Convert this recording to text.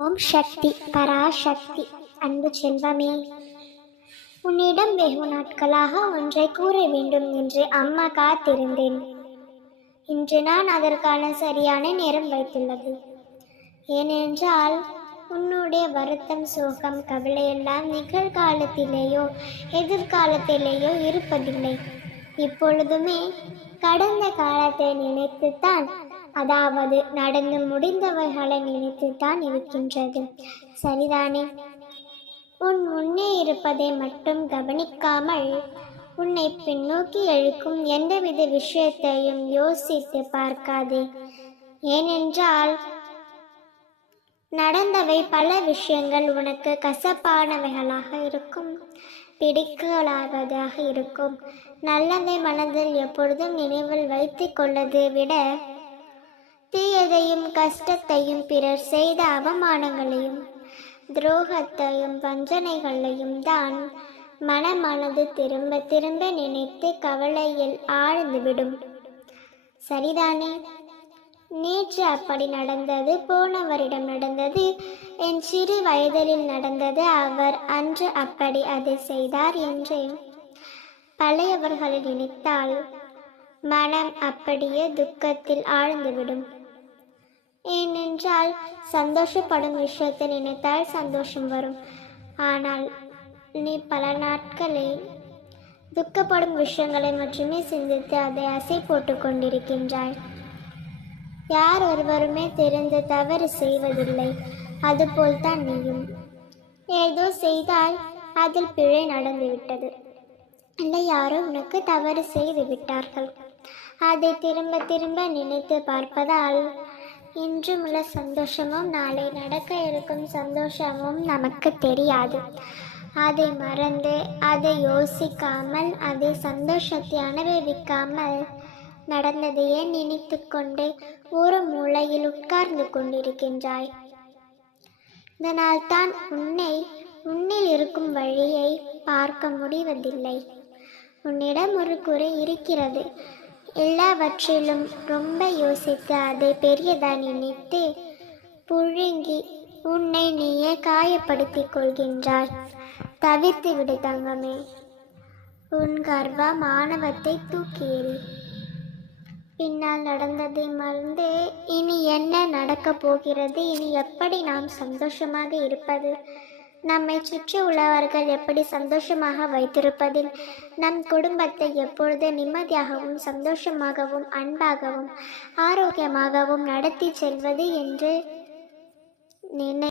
ஓம் சக்தி பராசக்தி. அன்பு செல்வமே, உன்னிடம் வெகு நாட்களாக ஒன்றை கூற வேண்டும் என்று அம்மா காத்திருந்தேன். இன்று நான் அதற்கான சரியான நேரம் வைத்துள்ளது. ஏனென்றால் உன்னுடைய வருத்தம், சோகம், கவலையெல்லாம் நிகழ்காலத்திலேயோ எதிர்காலத்திலேயோ இருப்பதில்லை. இப்பொழுதுமே கடந்த காலத்தை நினைத்துத்தான், அதாவது நடந்து முடிந்தவைகளை நினைத்துத்தான் இருக்கின்றது. சரிதானே? உன் முன்னே இருப்பதை மட்டும் கவனிக்காமல் உன்னை பின்னோக்கி இழுக்கும் எந்தவித விஷயத்தையும் யோசித்து பார்க்காதே. ஏனென்றால் நடந்தவை பல விஷயங்கள் உனக்கு கசப்பானவைகளாக இருக்கும், பிடிக்கலாததாக இருக்கும். நல்லதை மனதில் எப்பொழுதும் நினைவில் வைத்துக் கொள்ளதை விட தீயதையும் கஷ்டத்தையும், பிறர் செய்த அவமானங்களையும் துரோகத்தையும் வஞ்சனைகளையும் தான் மனது திரும்ப திரும்ப நினைத்து கவலையில் ஆழ்ந்துவிடும். சரிதானே? நேற்று அப்படி நடந்தது, போனவரிடம் நடந்தது, என் சிறு வயதில் நடந்தது, அவர் அன்று அப்படி அதை செய்தார் என்று பழையவர்களை நினைத்தால் மனம் அப்படியே துக்கத்தில் ஆழ்ந்துவிடும். ஏனென்றால் சந்தோஷப்படும் விஷயத்தை நினைத்தால் சந்தோஷம் வரும். ஆனால் நீ பல நாட்களே துக்கப்படும் விஷயங்களை மட்டுமே சிந்தித்து அதை அசை போட்டு கொண்டிருக்கின்றாய். யார் ஒருவருமே தெரிந்து தவறு செய்வதில்லை. அதுபோல்தான் நீயும் ஏதோ செய்தால் அதில் பிழை நடந்துவிட்டது, இல்லை யாரோ உனக்கு தவறு செய்து விட்டார்கள். அதை திரும்ப திரும்ப நினைத்து பார்ப்பதால் இன்றுமுள்ள சந்தோஷமும் நாளை நடக்க இருக்கும் சந்தோஷமும் நமக்கு தெரியாது. அதை மறந்து, அதை யோசிக்காமல், அதை சந்தோஷத்தை அனுபவிக்காமல் நடந்ததையே நினைத்து கொண்டு ஒரு மூலையில் உட்கார்ந்து கொண்டிருக்கின்றாய். இதனால் தான் உன்னில் இருக்கும் வழியை பார்க்க முடிவதில்லை. உன்னிடம் ஒரு குறை இருக்கிறது. எல்லாவற்றிலும் ரொம்ப யோசித்து அதை பெரியதா நினைத்து புழுங்கி உன்னை நீயே காயப்படுத்திக் கொள்கின்றாய். தவிர்த்து விடு தங்கமே. உன் கர்வ மானவத்தை தூக்கி எறி. பின்னால் நடந்ததை மறந்து இனி என்ன நடக்கப் போகிறது, இனி எப்படி நாம் சந்தோஷமாக இருப்பது, நம்மை சுற்றி உள்ளவர்கள் எப்படி சந்தோஷமாக வைத்திருப்பதில், நம் குடும்பத்தை எப்பொழுது நிம்மதியாகவும் சந்தோஷமாகவும் அன்பாகவும் ஆரோக்கியமாகவும் நடத்தி செல்வது என்று நினை